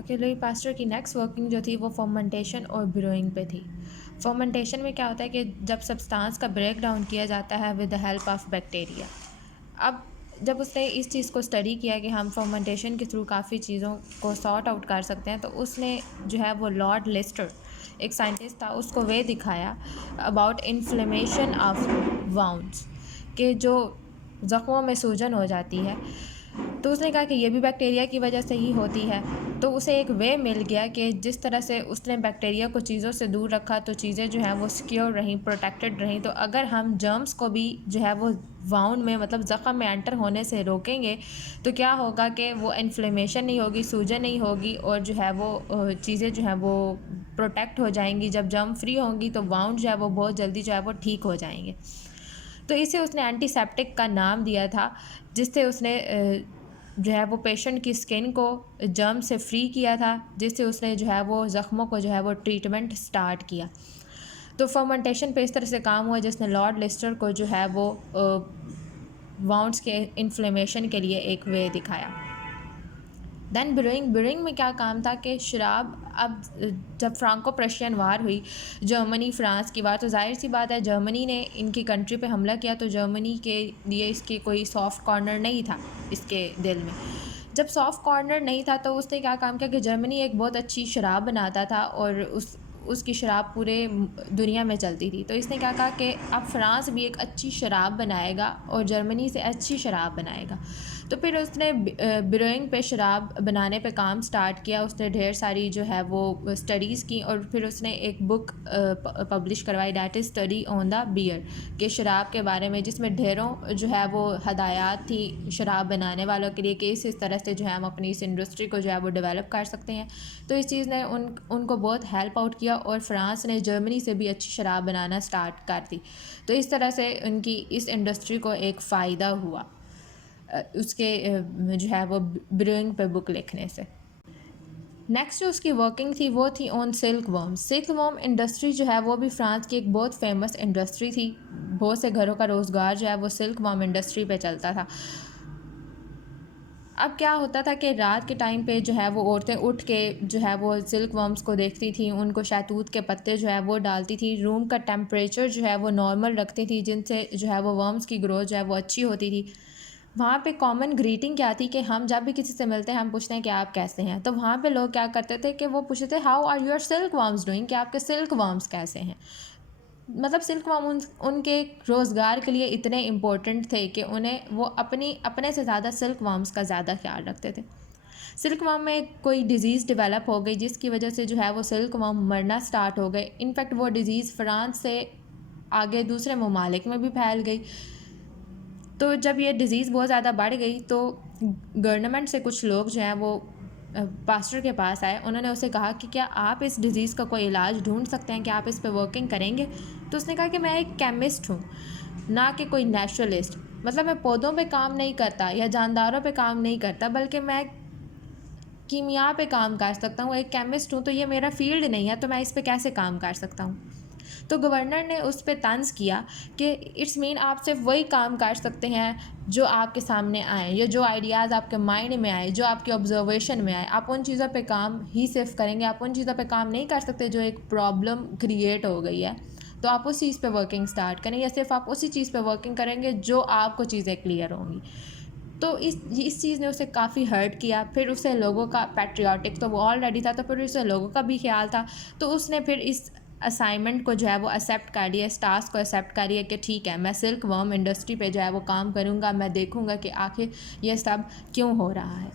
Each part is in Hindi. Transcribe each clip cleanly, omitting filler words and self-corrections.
ओके, लुई पास्चर की नेक्स्ट वर्किंग जो थी वो फर्मेंटेशन और ब्रूइंग पे थी। फर्मेंटेशन में क्या होता है कि जब सब्सटेंस का ब्रेक डाउन किया जाता है with the help of bacteria. अब जब उसने इस चीज़ को स्टडी किया कि हम फर्मेंटेशन के थ्रू काफ़ी चीज़ों को सॉर्ट आउट कर सकते हैं, तो उसने जो है वो लॉर्ड लिस्टर एक साइंटिस्ट था, उसको वे दिखाया अबाउट इन्फ्लेमेशन ऑफ वाउंड्स, कि जो ज़ख्मों में सूजन हो जाती है, तो उसने कहा कि ये भी बैक्टीरिया की वजह से ही होती है। तो उसे एक वे मिल गया कि जिस तरह से उसने बैक्टीरिया को चीज़ों से दूर रखा तो चीज़ें जो हैं वो सिक्योर रहीं, प्रोटेक्टेड रहीं। तो अगर हम जर्म्स को भी जो है वो वाउंड में मतलब ज़ख़म में एंटर होने से रोकेंगे तो क्या होगा कि वो इन्फ्लेमेशन नहीं होगी, सूजन नहीं होगी, और जो है वो चीज़ें जो हैं वो प्रोटेक्ट हो जाएंगी। जब जर्म फ्री होंगी तो वाउंड जो है वो बहुत जल्दी जो है वो ठीक हो जाएंगे। तो इसे उसने एंटीसेप्टिक का नाम दिया था, जिससे उसने जो है वो पेशेंट की स्किन को जर्म से फ्री किया था, जिससे उसने जो है वो ज़ख्मों को जो है वो ट्रीटमेंट स्टार्ट किया। तो फर्मेंटेशन पे इस तरह से काम हुआ जिसने लॉर्ड लिस्टर को जो है वो वाउंड्स के इन्फ्लेमेशन के लिए एक वे दिखाया। दैन ब्रूइंग में क्या काम था कि शराब, अब जब फ्रांको प्रशियन वार हुई, जर्मनी फ्रांस की वार, तो जाहिर सी बात है जर्मनी ने इनकी कंट्री पे हमला किया, तो जर्मनी के लिए इसके कोई सॉफ्ट कॉर्नर नहीं था इसके दिल में। जब सॉफ्ट कॉर्नर नहीं था तो उसने क्या काम किया कि जर्मनी एक बहुत अच्छी शराब बनाता था और उसकी शराब पूरे दुनिया में चलती थी। तो इसने क्या कहा कि अब फ्रांस भी एक अच्छी शराब बनाएगा और जर्मनी से अच्छी शराब बनाएगा। तो फिर उसने ब्रूइंग पे शराब बनाने पे काम स्टार्ट किया। उसने ढेर सारी जो है वो स्टडीज़ की और फिर उसने एक बुक पब्लिश करवाई, that is study on the beer, के शराब के बारे में, जिसमें ढेरों जो है वो हदायत थी शराब बनाने वालों के लिए कि इस तरह से जो है हम अपनी इस इंडस्ट्री को जो है वो डेवलप कर सकते हैं। तो इस चीज़ ने उनको बहुत हेल्प आउट किया और फ्रांस ने जर्मनी से भी अच्छी शराब बनाना स्टार्ट कर दी। तो इस तरह से उनकी इस इंडस्ट्री को एक फ़ायदा हुआ उसके जो है वो ब्रूइंग पे बुक लिखने से। नेक्स्ट जो उसकी वर्किंग थी वो थी on silk worm. Silk worm industry जो है वो भी फ्रांस की एक बहुत फेमस इंडस्ट्री थी। बहुत से घरों का रोज़गार जो है वो सिल्क वर्म इंडस्ट्री पे चलता था। अब क्या होता था कि रात के टाइम पे जो है वो औरतें उठ के जो है वो सिल्क वर्म्स को देखती थी, उनको शहतूत के पत्ते जो है वो डालती थी, रूम का टेम्परेचर जो है वो नॉर्मल रखती थी, जिनसे जो है वो वर्म्स की ग्रोथ जो है वो अच्छी होती थी। वहाँ पे कॉमन ग्रीटिंग क्या थी कि हम जब भी किसी से मिलते हैं हम पूछते हैं कि आप कैसे हैं, तो वहाँ पे लोग क्या करते थे कि वो पूछते थे how are your silk worms doing, कि आपके सिल्क वर्म्स कैसे हैं। मतलब सिल्क वर्म उनके रोज़गार के लिए इतने इम्पोर्टेंट थे कि उन्हें वो अपने से ज़्यादा सिल्क वर्म्स का ज़्यादा ख्याल रखते थे। सिल्क वर्म में कोई डिज़ीज़ डेवलप हो गई जिसकी वजह से जो है वो सिल्क वर्म मरना स्टार्ट हो गए। इनफैक्ट वो डिज़ीज़ फ्रांस से आगे दूसरे ममालिक में भी फैल गई। तो जब ये डिज़ीज़ बहुत ज़्यादा बढ़ गई तो गवर्नमेंट से कुछ लोग जो हैं वो पास्टर के पास आए। उन्होंने उसे कहा कि क्या आप इस डिज़ीज़ का कोई इलाज ढूंढ सकते हैं, कि आप इस पे वर्किंग करेंगे। तो उसने कहा कि मैं एक केमिस्ट हूँ, ना कि कोई नेचुरलिस्ट। मतलब मैं पौधों पे काम नहीं करता या जानदारों पे काम नहीं करता, बल्कि मैं कीमिया पे काम कर सकता हूँ, एक केमिस्ट हूँ। तो ये मेरा फील्ड नहीं है, तो मैं इस पे कैसे काम कर सकता हूँ। तो गवर्नर ने उस पर तंज किया कि इट्स मीन आप सिर्फ वही काम कर सकते हैं जो आपके सामने आए, या जो आइडियाज़ आपके माइंड में आए, जो आपके ऑब्जर्वेशन में आए, आप उन चीज़ों पे काम ही सिर्फ करेंगे। आप उन चीज़ों पे काम नहीं कर सकते जो एक प्रॉब्लम क्रिएट हो गई है। तो आप उस चीज़ पे वर्किंग स्टार्ट करें, या सिर्फ आप उसी चीज़ पे वर्किंग करेंगे जो आपको चीज़ें क्लियर होंगी। तो इस चीज़ ने उसे काफ़ी हर्ट किया। फिर उसे लोगों का पैट्रियाटिक तो वो ऑलरेडी था, तो फिर उसे लोगों का भी ख्याल था। तो उसने फिर इस असाइनमेंट को जो है वो एक्सेप्ट कर लिया, इस टास्क को एक्सेप्ट कर लिया कि ठीक है, मैं सिल्क वर्म इंडस्ट्री पे जो है वो काम करूँगा। मैं देखूँगा कि आखिर ये सब क्यों हो रहा है।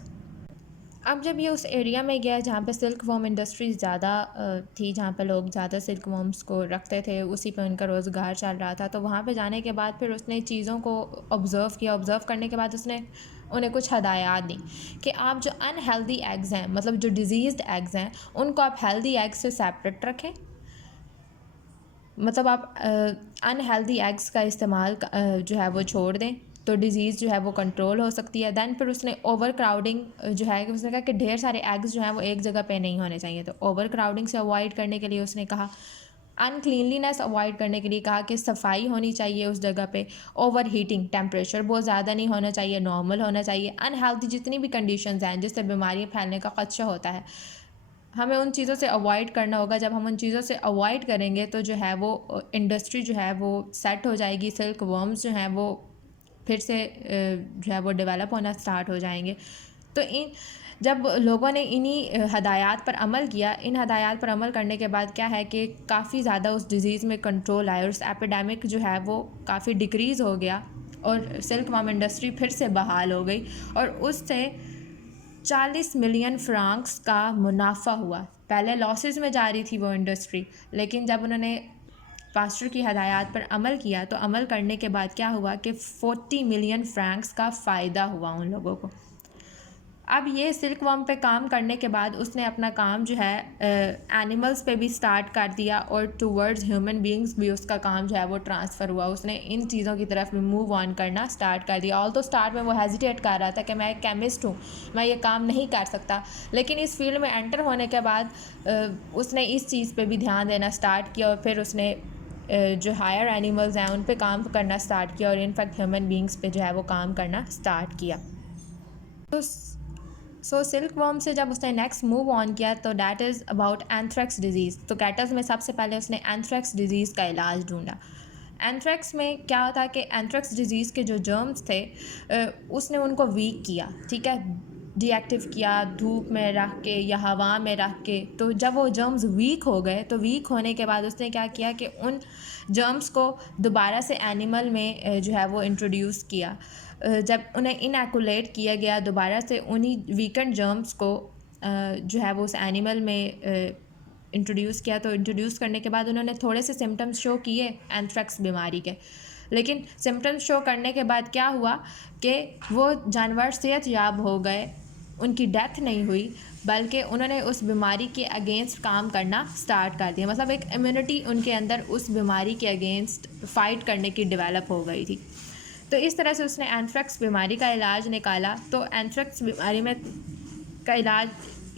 अब जब ये उस एरिया में गया जहाँ पे सिल्क वर्म इंडस्ट्री ज़्यादा थी, जहाँ पे लोग ज़्यादा सिल्क वर्म्स को रखते थे, उसी पे उनका रोज़गार चल रहा था, तो वहाँ पे जाने के बाद फिर उसने चीज़ों को ऑब्ज़र्व किया। ऑब्ज़र्व करने के बाद उसने उन्हें कुछ हदायत दी कि आप जो अनहेल्दी एग्स हैं, मतलब जो डिजीज़्ड एग्स हैं, उनको आप हेल्दी एग्स से सेपरेट रखें। मतलब आप अनहेल्दी एग्स का इस्तेमाल जो है वो छोड़ दें, तो डिज़ीज़ जो है वो कंट्रोल हो सकती है। दैन फिर उसने ओवर क्राउडिंग जो है, उसने कहा कि ढेर सारे एग्स जो हैं वो एक जगह पे नहीं होने चाहिए। तो ओवर क्राउडिंग से अवॉइड करने के लिए उसने कहा अनक्लीनलीनेस अवॉइड करने के लिए कहा कि सफाई होनी चाहिए उस जगह पे, ओवर हीटिंग, टेम्परेचर बहुत ज़्यादा नहीं होना चाहिए, नॉर्मल होना चाहिए, अनहेल्दी जितनी भी कंडीशंस हैं जिससे बीमारियाँ फैलने का खदशा होता है, हमें उन चीज़ों से अवॉइड करना होगा। जब हम उन चीज़ों से अवॉइड करेंगे तो जो है वो इंडस्ट्री जो है वो सेट हो जाएगी, सिल्क वर्म्स जो हैं वो फिर से जो है वो डेवलप होना स्टार्ट हो जाएंगे। तो इन जब लोगों ने इन्हीं हदायत पर अमल किया, इन हदायत पर अमल करने के बाद क्या है कि काफ़ी ज़्यादा उस डिज़ीज़ में कंट्रोल आया और उस एपिडेमिक जो है वो काफ़ी डिक्रीज़ हो गया और सिल्क वर्म इंडस्ट्री फिर से बहाल हो गई और उससे 40 मिलियन फ्रांक्स का मुनाफा हुआ। पहले लॉसेस में जा रही थी वो इंडस्ट्री, लेकिन जब उन्होंने पास्टर की हदायत पर अमल किया तो अमल करने के बाद क्या हुआ कि 40 मिलियन फ्रैंक्स का फ़ायदा हुआ उन लोगों को। अब ये सिल्क वर्म पे काम करने के बाद उसने अपना काम जो है एनिमल्स पे भी स्टार्ट कर दिया और टूवर्ड्स ह्यूमन बीइंग्स भी उसका काम जो है वो ट्रांसफ़र हुआ। उसने इन चीज़ों की तरफ भी मूव ऑन करना स्टार्ट कर दिया। ऑल तो स्टार्ट में वो हेजिटेट कर रहा था कि मैं एक केमिस्ट हूँ, मैं ये काम नहीं कर सकता, लेकिन इस फील्ड में एंटर होने के बाद उसने इस चीज़ पे भी ध्यान देना स्टार्ट किया और फिर उसने जो हायर एनिमल्स हैं उन पे काम करना स्टार्ट किया और इनफैक्ट ह्यूमन बीइंग्स पे जो है वो काम करना स्टार्ट किया। तो सिल्क वर्म से जब उसने नेक्स्ट मूव ऑन किया तो that is about anthrax disease. तो कैटल्स में सबसे पहले उसने एंथ्रेक्स डिजीज़ का इलाज ढूंढा। एंथ्रेक्स में क्या था कि एंथ्रेक्स डिजीज़ के जो जर्म्स थे उसने उनको वीक किया, ठीक है, डीएक्टिव किया धूप में रख के या हवा में रख के। तो जब वो जर्म्स वीक हो गए तो वीक होने के बाद उसने क्या किया कि उन जर्म्स को दोबारा से एनिमल में जो है वो इंट्रोड्यूस किया। जब उन्हें इनएकुलेट किया गया दोबारा से उन्हीं वीकेंड जर्म्स को जो है वो उस एनिमल में इंट्रोड्यूस किया। तो इंट्रोड्यूस करने के बाद उन्होंने थोड़े से सिम्टम्स शो किए एंथ्रेक्स बीमारी के, लेकिन सिम्टम्स शो करने के बाद क्या हुआ कि वो जानवर सेहतयाब हो गए, उनकी डेथ नहीं हुई, बल्कि उन्होंने उस बीमारी के अगेंस्ट काम करना स्टार्ट कर दिया। मतलब एक इम्यूनिटी उनके अंदर उस बीमारी के अगेंस्ट फ़ाइट करने की डेवलप हो गई थी। तो इस तरह से उसने एंथ्रेक्स बीमारी का इलाज निकाला। तो एंथ्रेक्स बीमारी में का इलाज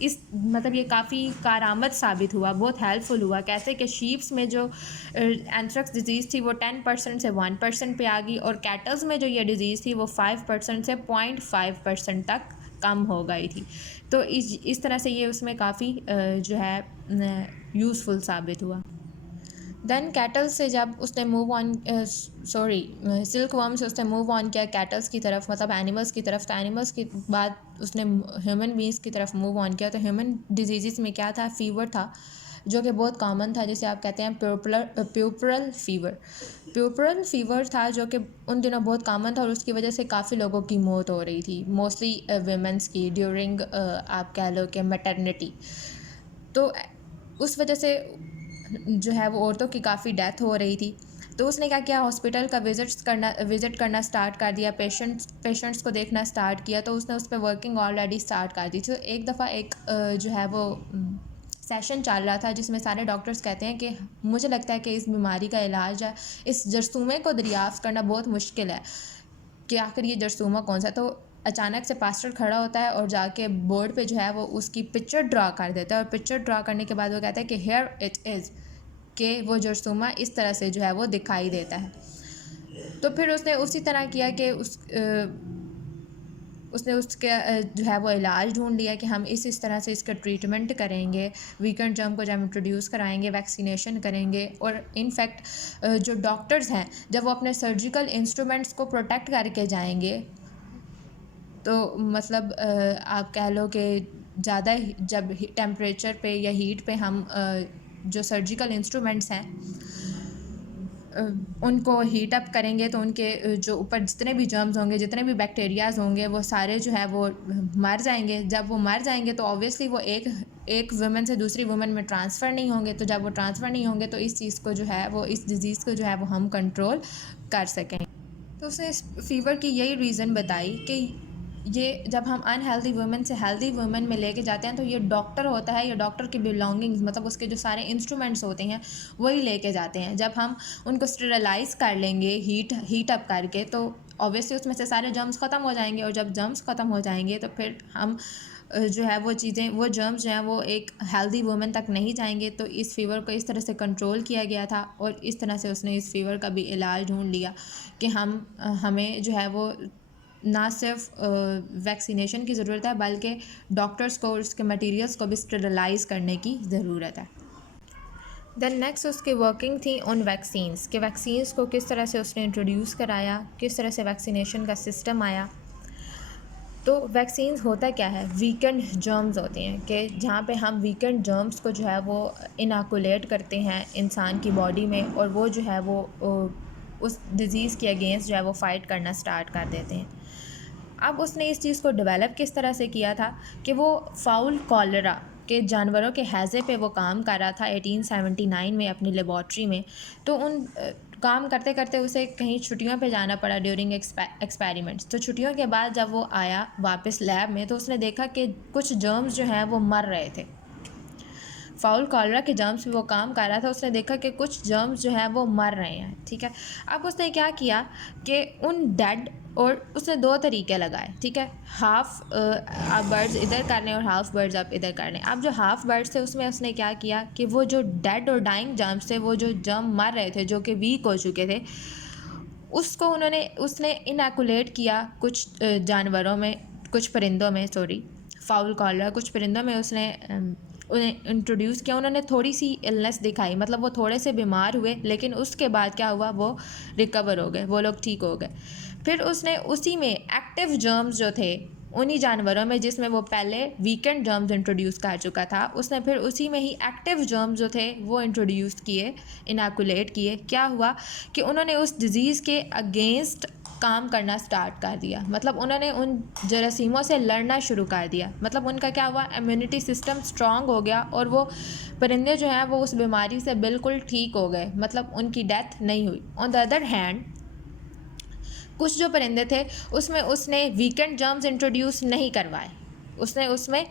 इस मतलब ये काफ़ी कारआमद साबित हुआ, बहुत हेल्पफुल हुआ। कैसे कि शीप्स में जो एंथ्रेक्स डिज़ीज़ थी वो 10% से 1% पे आ गई और कैटल्स में जो ये डिज़ीज़ थी वो 5% से 0.5% तक कम हो गई थी। तो इस तरह से ये उसमें काफ़ी जो है यूज़फुल साबित हुआ। देन कैटल से जब उसने मूव ऑन सिल्क वर्म से उसने मूव ऑन किया कैटल्स की तरफ, मतलब एनिमल्स की तरफ। तो एनिमल्स के बाद उसने ह्यूमन बींग्स की तरफ मूव ऑन किया। तो ह्यूमन डिजीज़ में क्या था, फीवर था जो कि बहुत कॉमन था, जिसे आप कहते हैं प्यूपरल फीवर। प्यूपरल फीवर था जो कि उन दिनों बहुत कॉमन था और उसकी वजह से काफ़ी लोगों की मौत हो रही थी, मोस्टली वेमेंस की ड्यूरिंग आप कह लो कि मैटरनिटी। तो उस वजह से जो है वो औरतों की काफ़ी डेथ हो रही थी। तो उसने क्या किया, हॉस्पिटल का विज़िट करना स्टार्ट कर दिया, पेशेंट्स को देखना स्टार्ट किया। तो उसने उस पर वर्किंग ऑलरेडी स्टार्ट कर दी। तो एक दफ़ा एक जो है वो सेशन चल रहा था जिसमें सारे डॉक्टर्स कहते हैं कि मुझे लगता है कि इस बीमारी का इलाज है, इस जरसूमे को दरियाफ्त करना बहुत मुश्किल है कि आखिर ये जरसूमा कौन सा। तो अचानक से पास्टर खड़ा होता है और जाके बोर्ड पे जो है वो उसकी पिक्चर ड्रा कर देता है और पिक्चर ड्रा करने के बाद वो कहता है कि हेयर इट इज़, कि वो जरसूमा इस तरह से जो है वो दिखाई देता है। तो फिर उसने उसी तरह किया कि उसने उसके जो है वो इलाज ढूंढ लिया कि हम इस तरह से इसका ट्रीटमेंट करेंगे, वीकेंड जर्म को जब इंट्रोड्यूस कराएंगे, वैक्सीनेशन करेंगे। और इनफैक्ट जो डॉक्टर्स हैं जब वो अपने सर्जिकल इंस्ट्रूमेंट्स को प्रोटेक्ट करके जाएंगे तो मतलब आप कह लो कि ज़्यादा जब टेम्परेचर पे या हीट पे हम जो सर्जिकल इंस्ट्रूमेंट्स हैं उनको हीट अप करेंगे तो उनके जो ऊपर जितने भी जर्म्स होंगे, जितने भी बैक्टीरियाज़ होंगे, वो सारे जो है वो मर जाएंगे। जब वो मर जाएंगे तो ऑब्वियसली वो एक वुमेन से दूसरी वुमेन में ट्रांसफ़र नहीं होंगे। तो जब वो ट्रांसफ़र नहीं होंगे तो इस चीज़ को जो है वो इस डिज़ीज़ को जो है वो हम कंट्रोल कर सकें। तो उसने इस फीवर की यही रीज़न बताई कि ये जब हम अनहेल्दी वुमेन से हेल्दी वुमेन में लेके जाते हैं तो ये डॉक्टर होता है, या डॉक्टर की बिलोंगिंग्स मतलब उसके जो सारे इंस्ट्रूमेंट्स होते हैं वही लेके जाते हैं। जब हम उनको स्टेरलाइज कर लेंगे हीट अप करके तो ऑब्वियसली उसमें से सारे जर्म्स ख़त्म हो जाएंगे और जब जर्म्स ख़त्म हो जाएंगे तो फिर हम जो है वो चीज़ें, वो जर्म्स जो हैं वो एक हेल्दी वुमन तक नहीं जाएंगे। तो इस फीवर को इस तरह से कंट्रोल किया गया था और इस तरह से उसने इस फीवर का भी इलाज ढूंढ लिया कि हमें जो है वो ना सिर्फ वैक्सीनेशन की ज़रूरत है बल्कि डॉक्टर्स को उसके मटेरियल्स को भी स्टेरलाइज करने की ज़रूरत है। देन नेक्स्ट उसकी वर्किंग थी ऑन वैक्सीन्स, कि वैक्सीन्स को किस तरह से उसने इंट्रोड्यूस कराया, किस तरह से वैक्सीनेशन का सिस्टम आया। तो वैक्सीन्स होता क्या है, वीकेंड जर्म्स होते हैं कि जहाँ पे हम वीकेंड जर्म्स को जो है वो इनाकुलेट करते हैं इंसान की बॉडी में और वो जो है वो उस डिज़ीज़ के अगेंस्ट जो है वो फ़ाइट करना स्टार्ट कर देते हैं। अब उसने इस चीज़ को डेवलप किस तरह से किया था कि वो फाउल कॉलरा के जानवरों के हैज़े पे वो काम कर रहा था 1879 में अपनी लेबॉर्ट्री में। तो उन काम करते करते उसे कहीं छुट्टियों पे जाना पड़ा ड्यूरिंग एक्सपेरिमेंट्स। तो छुट्टियों के बाद जब वो आया वापस लैब में तो उसने देखा कि कुछ जर्म्स जो हैं वो मर रहे थे। फाउल कॉलरा के जर्म्स पे वो काम कर रहा था, उसने देखा कि कुछ जर्म्स जो हैं वो मर रहे हैं, ठीक है। अब उसने क्या किया कि उन डेड, और उसने 2 तरीके लगाए, ठीक है, हाफ़ बर्ड्स इधर करने और हाफ़ बर्ड्स आप इधर करने। अब जो हाफ़ बर्ड्स थे उसमें उसने क्या किया कि वो जो डेड और डाइंग जर्म्स थे, वो जो जर्म मर रहे थे जो कि वीक हो चुके थे, उसको उसने इनएकुलेट किया कुछ जानवरों में, कुछ परिंदों में, सॉरी फाउल कॉलरा, कुछ परिंदों में उसने उन्हें इंट्रोड्यूस किया। उन्होंने थोड़ी सी इलनेस दिखाई, मतलब वो थोड़े से बीमार हुए, लेकिन उसके बाद क्या हुआ, वो रिकवर हो गए, वो लोग ठीक हो गए। फिर उसने उसी में एक्टिव जर्म्स जो थे उन्हीं जानवरों में जिसमें वो पहले वीकेंड जर्म्स इंट्रोड्यूस कर चुका था, उसने फिर उसी में ही एक्टिव जर्म्स जो थे वो इंट्रोड्यूस किए, इनएकुलेट किए। क्या हुआ कि उन्होंने उस डिज़ीज़ के अगेंस्ट काम करना स्टार्ट कर दिया, मतलब उन्होंने उन जरासीमों से लड़ना शुरू कर दिया। मतलब उनका क्या हुआ, इम्यूनिटी सिस्टम स्ट्रांग हो गया और वो परिंदे जो हैं वो उस बीमारी से बिल्कुल ठीक हो गए, मतलब उनकी डेथ नहीं हुई। ऑन द अदर हैंड कुछ जो परिंदे थे उसमें उसने वीकेंड जर्म्स इंट्रोड्यूस नहीं करवाए, उसने उसमें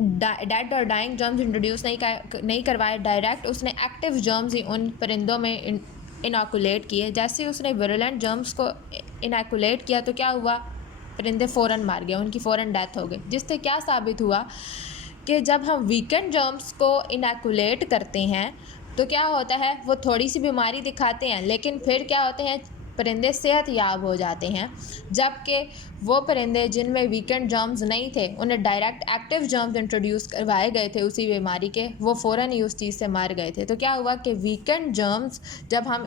डेड और डाइंग जर्म्स इंट्रोड्यूस नहीं करवाए, डायरेक्ट उसने एक्टिव जर्म्स ही उन परिंदों में इनॉकुलेट किए। जैसे ही उसने विरुलेंट जर्म्स को इनॉकुलेट किया तो क्या हुआ, परिंदे फ़ौरन मार गए, उनकी फ़ौरन डेथ हो गई। जिससे क्या साबित हुआ कि जब हम वीकेंड जर्म्स को इनॉकुलेट करते हैं तो क्या होता है, वो थोड़ी सी बीमारी दिखाते हैं लेकिन फिर क्या होते हैं, परिंदे सेहत याब हो जाते हैं। जबकि वो परिंदे जिनमें वीकेंड जर्म्स नहीं थे, उन्हें डायरेक्ट एक्टिव जर्म्स इंट्रोड्यूस करवाए गए थे उसी बीमारी के, वो फ़ौरन ही उस चीज़ से मर गए थे। तो क्या हुआ कि वीकेंड जर्म्स जब हम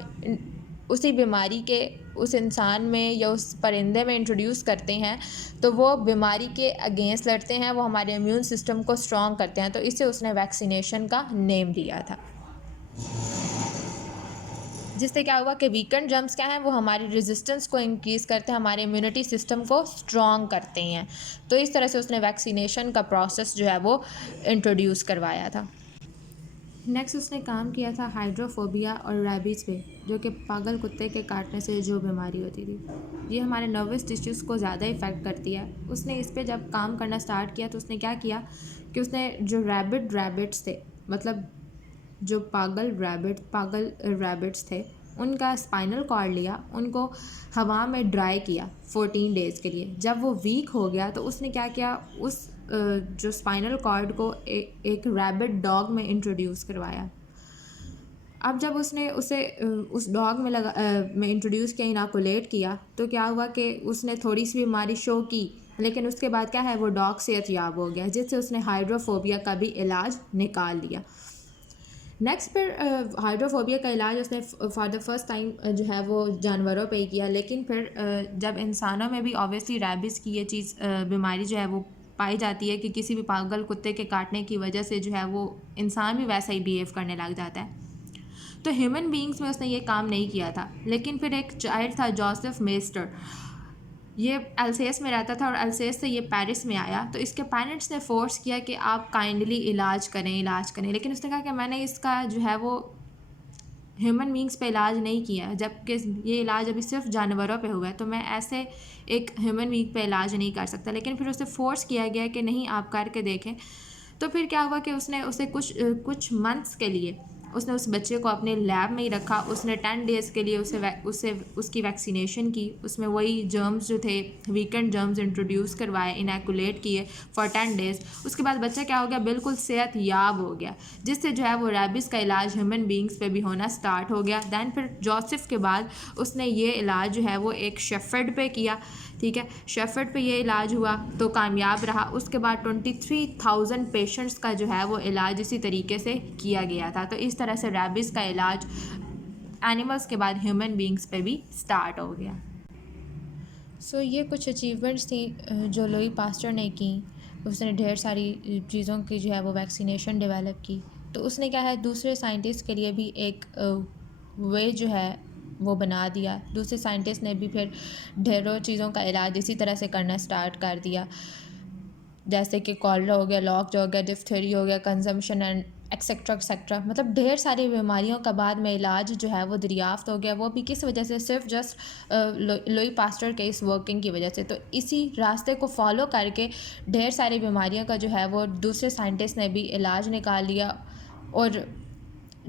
उसी बीमारी के उस इंसान में या उस परिंदे में इंट्रोड्यूस करते हैं तो वो बीमारी के अगेंस्ट लड़ते हैं, वो हमारे इम्यून सिस्टम को स्ट्रॉन्ग करते हैं। तो इससे उसने वैक्सीनेशन का नेम दिया था। जिससे क्या हुआ कि वीकेंड जर्म्स क्या हैं, वो हमारी रेजिस्टेंस को इंक्रीज़ करते हैं, हमारे इम्यूनिटी सिस्टम को स्ट्रॉन्ग करते हैं। तो इस तरह से उसने वैक्सीनेशन का प्रोसेस जो है वो इंट्रोड्यूस करवाया था। नेक्स्ट उसने काम किया था हाइड्रोफोबिया और रैबीज़ पे, जो कि पागल कुत्ते के काटने से जो बीमारी होती थी। ये हमारे नर्वस टिश्यूज़ को ज़्यादा इफ़ेक्ट करती है। उसने इस पे जब काम करना स्टार्ट किया तो उसने क्या किया कि उसने जो रैबिट्स थे, मतलब जो पागल रैबिट्स थे, उनका स्पाइनल कॉर्ड लिया, उनको हवा में ड्राई किया 14 डेज़ के लिए। जब वो वीक हो गया तो उसने क्या किया, उस जो स्पाइनल कॉर्ड को एक रैबिट डॉग में इंट्रोड्यूस करवाया। अब जब उसने उसे उस डॉग में इंट्रोड्यूस किया, इनाकुलेट किया, तो क्या हुआ कि उसने थोड़ी सी बीमारी शो की, लेकिन उसके बाद क्या है, वो डॉग सेहतयाब हो गया, जिससे उसने हाइड्रोफोबिया का भी इलाज निकाल लिया। नेक्स्ट फिर हाइड्रोफोबिया का इलाज उसने फॉर द फर्स्ट टाइम जो है वो जानवरों पे ही किया, लेकिन फिर जब इंसानों में भी ऑब्वियसली रैबिस की ये चीज़ बीमारी जो है वो पाई जाती है कि किसी भी पागल कुत्ते के काटने की वजह से जो है वो इंसान भी वैसा ही बिहेव करने लग जाता है। तो ह्यूमन बींग्स में उसने ये काम नहीं किया था। लेकिन फिर एक चाइल्ड था जोसेफ मेस्टर, ये अल्सेस में रहता था और अल्सेस से ये पेरिस में आया। तो इसके पेरेंट्स ने फोर्स किया कि आप काइंडली इलाज करें, लेकिन उसने कहा कि मैंने इसका जो है वो ह्यूमन बींग्स पे इलाज नहीं किया, जबकि ये इलाज अभी सिर्फ जानवरों पे हुआ है, तो मैं ऐसे एक ह्यूमन बींग पे इलाज नहीं कर सकता। लेकिन फिर उसे फोर्स किया गया कि नहीं, आप करके देखें। तो फिर क्या हुआ कि उसने उसे कुछ मंथ्स के लिए उसने उस बच्चे को अपने लैब में ही रखा, उसने 10 डेज़ के लिए उसकी वैक्सीनेशन की, उसमें वही जर्म्स जो थे वीकेंड जर्म्स इंट्रोड्यूस करवाए, इनैकुलेट किए फॉर 10 डेज़। उसके बाद बच्चा क्या हो गया, बिल्कुल सेहत याब हो गया, जिससे जो है वो रेबिस का इलाज ह्यूमन बींग्स पे भी होना स्टार्ट हो गया। दैन फिर जोसेफ के बाद उसने ये इलाज जो है वो एक शेफर्ड पे किया, ठीक है, शेफर्ड पे ये इलाज हुआ तो कामयाब रहा। उसके बाद 23,000 पेशेंट्स का जो है वो इलाज इसी तरीके से किया गया था। तो इस तरह से रेबिस का इलाज एनिमल्स के बाद ह्यूमन बींग्स पे भी स्टार्ट हो गया। सो ये कुछ अचीवमेंट्स थी जो लुई पास्टर ने की। उसने ढेर सारी चीज़ों की जो है वो वैक्सीनेशन डेवलप की। तो उसने क्या है दूसरे साइंटिस्ट के लिए भी एक वे जो है वो बना दिया। दूसरे साइंटिस्ट ने भी फिर ढेरों चीज़ों का इलाज इसी तरह से करना स्टार्ट कर दिया, जैसे कि कॉलरा हो गया, लॉक हो गया, डिफ्थेरी हो गया, कंजम्पशन एंड एक्सेट्रा एक्सेट्रा। मतलब ढेर सारी बीमारियों का बाद में इलाज जो है वो दरियाफ्त हो गया। वो भी किस वजह से, सिर्फ जस्ट लुई पास्टर के इस वर्किंग की वजह से। तो इसी रास्ते को फॉलो करके ढेर सारी बीमारियों का जो है वो दूसरे साइंटिस्ट ने भी इलाज निकाल लिया और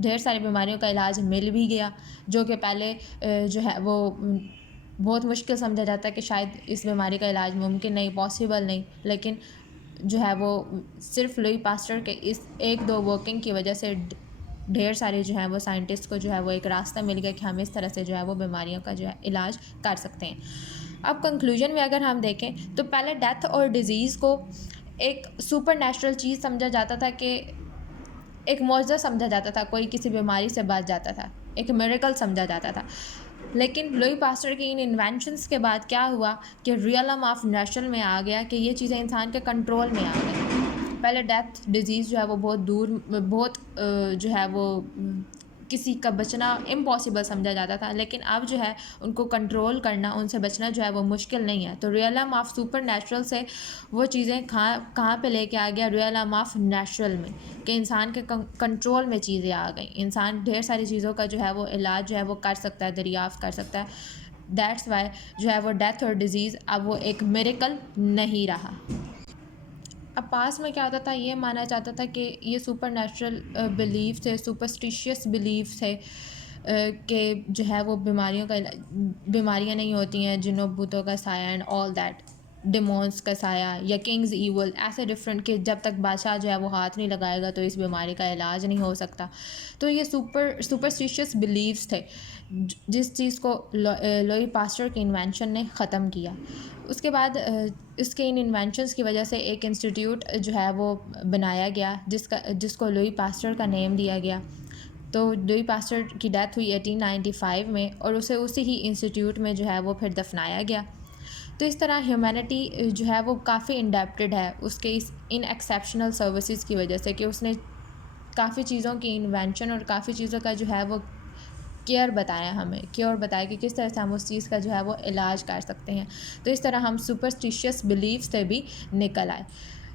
ढेर सारी बीमारियों का इलाज मिल भी गया, जो कि पहले जो है वो बहुत मुश्किल समझा जाता है कि शायद इस बीमारी का इलाज मुमकिन नहीं, पॉसिबल नहीं। लेकिन जो है वो सिर्फ लुई पास्टर के इस एक दो वर्किंग की वजह से ढेर सारे जो है वो साइंटिस्ट को जो है वो एक रास्ता मिल गया कि हम इस तरह से जो है वो बीमारियों का जो है इलाज कर सकते हैं। अब कंक्लूजन में अगर हम देखें तो पहले डेथ और डिज़ीज़ को एक सुपर नेचुरल चीज़ समझा जाता था, कि एक मौजज़ा समझा जाता था, कोई किसी बीमारी से बच जाता था, एक मिरेकल समझा जाता था। लेकिन लुई पास्टर की इन इन्वेंशंस के बाद क्या हुआ कि रियलम ऑफ नेचुरल में आ गया, कि ये चीज़ें इंसान के कंट्रोल में आ गई। पहले डेथ डिज़ीज़ जो है वो बहुत दूर, बहुत जो है वो किसी का बचना इम्पॉसिबल समझा जाता था, लेकिन अब जो है उनको कंट्रोल करना, उनसे बचना जो है वो मुश्किल नहीं है। तो रियलम ऑफ सुपर नेचुरल से वो चीज़ें कहाँ पे लेके आ गया, रियलम ऑफ नेचुरल में, कि इंसान के कंट्रोल में चीज़ें आ गई। इंसान ढेर सारी चीज़ों का जो है वो इलाज जो है वो कर सकता है, दरियाफ्त कर सकता है। दैट्स वाई जो है वो डेथ और डिज़ीज़ अब वो एक मिरेकल नहीं रहा। अब पास में क्या होता था, ये माना जाता था कि ये सुपर नेचुरल बिलीफ थे, सुपरस्टिशियस बिलीफ थे, कि जो है वो बीमारियां नहीं होती हैं, जिन्हों भूतों का साया एंड ऑल दैट, डिमोन्स का साया या किंग्स ईवल, ऐसे डिफरेंट, कि जब तक बादशाह जो है वो हाथ नहीं लगाएगा तो इस बीमारी का इलाज नहीं हो सकता। तो ये सुपरस्टिशियस बिलीव्स थे, जिस चीज़ को लुई पास्टर की इन्वेंशन ने ख़त्म किया। उसके बाद इसके इन इन्वेंशंस की वजह से एक इंस्टीट्यूट जो है वो बनाया गया, जिसको लुई पास्टर का नेम दिया गया। तो लुई पास्टर की डेथ हुई 1895 में, और उसे उसी ही इंस्टीट्यूट में जो है वो फिर दफनाया गया। तो इस तरह ह्यूमैनिटी जो है वो काफ़ी इंडेप्टेड है उसके इन एक्सेप्शनल सर्विसेज की वजह से, कि उसने काफ़ी चीज़ों की इन्वेंशन और काफ़ी चीज़ों का जो है वो केयर बताया, हमें केयर बताया कि किस तरह से हम उस चीज़ का जो है वो इलाज कर सकते हैं। तो इस तरह हम सुपरस्टिशियस बिलीफ से भी निकल आए।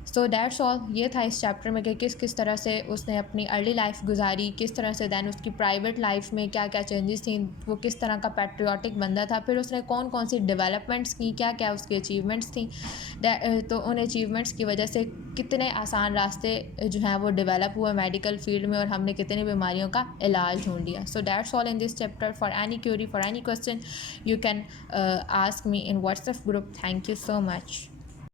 So that's all. ये था इस चैप्टर में कि किस किस तरह से उसने अपनी अर्ली लाइफ गुजारी, किस तरह से दैन उसकी प्राइवेट लाइफ में क्या क्या चेंजेस थी, वो किस तरह का पैट्रियाटिक बंदा था, फिर उसने कौन कौन सी डेवलपमेंट्स की, क्या क्या उसकी अचीवमेंट्स थी। तो उन अचीवमेंट्स की वजह से कितने आसान रास्ते जो हैं वो डेवलप हुए मेडिकल फील्ड में, और हमने कितनी बीमारियों का इलाज ढूंढ लिया। So that's all in this chapter. For any Curie, for any question, you can ask me in WhatsApp group. Thank you so much.